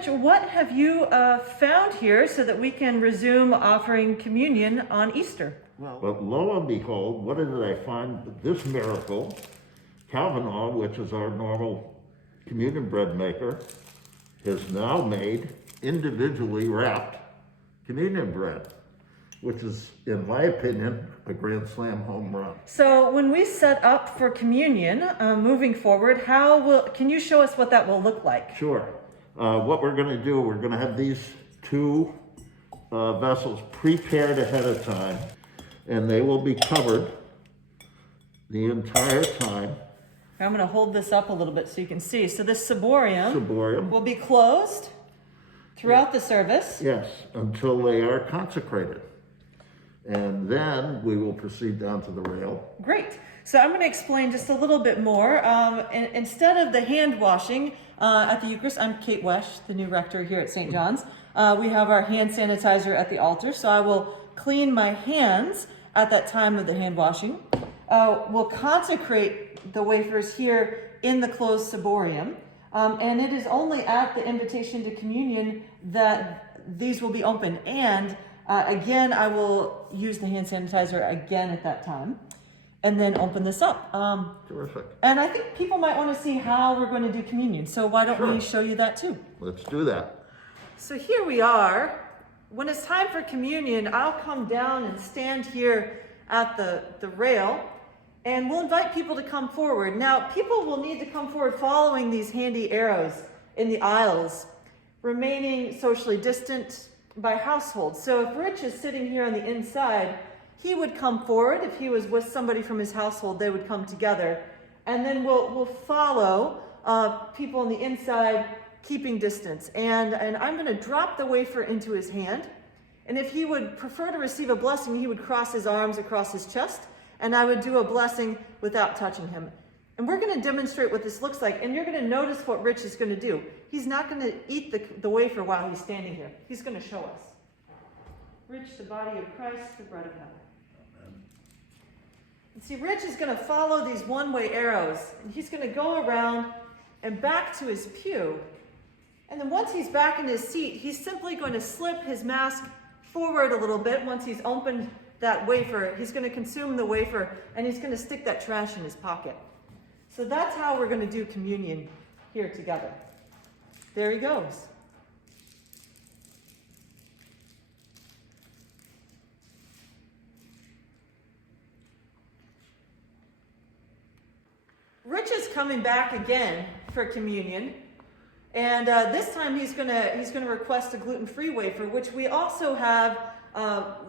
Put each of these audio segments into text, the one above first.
Rich, what have you found here so that we can resume offering communion on Easter? Well, lo and behold, what did I find? This miracle, Calvinaw, which is our normal communion bread maker, has now made individually wrapped communion bread, which is, in my opinion, a grand slam home run. So when we set up for communion, moving forward, can you show us what that will look like? Sure. What we're going to do, we're going to have these two vessels prepared ahead of time, and they will be covered the entire time. I'm going to hold this up a little bit so you can see. So this ciborium will be closed throughout the service. Yes, until they are consecrated. And then we will proceed down to the rail. Great. So I'm going to explain just a little bit more. Instead of the hand washing at the Eucharist, I'm Kate Wesch, the new rector here at St. John's. We have our hand sanitizer at the altar, so I will clean my hands at that time of the hand washing. We'll consecrate the wafers here in the closed ciborium. And it is only at the invitation to communion that these will be opened. And again, I will use the hand sanitizer again at that time and then open this up. Terrific. And I think people might want to see how we're going to do communion. So why don't we show you that too? Let's do that. So here we are. When it's time for communion, I'll come down and stand here at the rail, and we'll invite people to come forward. Now, people will need to come forward following these handy arrows in the aisles, remaining socially distant by household. So if Rich is sitting here on the inside, he would come forward. If he was with somebody from his household, they would come together. And then we'll follow people on the inside, keeping distance. And I'm going to drop the wafer into his hand. And if he would prefer to receive a blessing, he would cross his arms across his chest, and I would do a blessing without touching him. And we're going to demonstrate what this looks like, and you're going to notice what Rich is going to do. He's not going to eat the wafer while he's standing here. He's going to show us. Rich, the body of Christ, the bread of heaven. And see, Rich is going to follow these one-way arrows, and he's going to go around and back to his pew. And then once he's back in his seat, he's simply going to slip his mask forward a little bit. Once he's opened that wafer, he's going to consume the wafer, and he's going to stick that trash in his pocket. So that's how we're going to do communion here together. There he goes. Rich is coming back again for communion, and this time he's going to request a gluten-free wafer, which we also have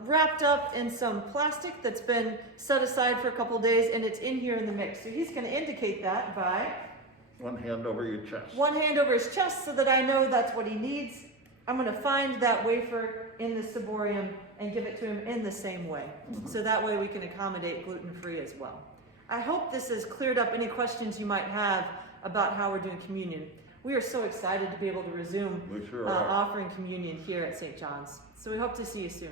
wrapped up in some plastic that's been set aside for a couple days, and it's in here in the mix. So he's going to indicate that by one hand over your chest. One hand over his chest, so that I know that's what he needs. I'm going to find that wafer in the ciborium and give it to him in the same way. So that way we can accommodate gluten-free as well. I hope this has cleared up any questions you might have about how we're doing communion. We are so excited to be able to resume offering communion here at St. John's. So we hope to see you soon.